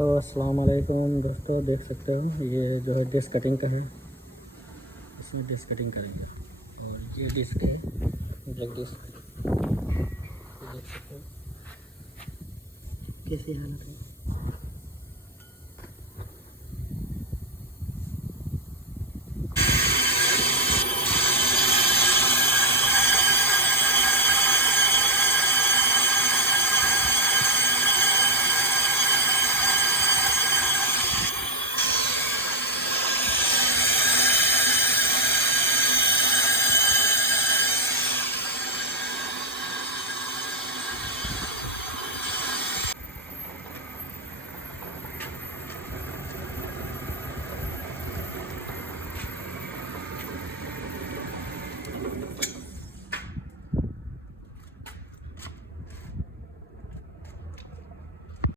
तो अस्सलाम वालेकुम दोस्तों, देख सकते हो ये जो है डिस्क कटिंग का है। इसमें डिस्क कटिंग करेंगे और ये डिस्क है ब्लैक डिस्क। देख सकते हो कैसी हालत है।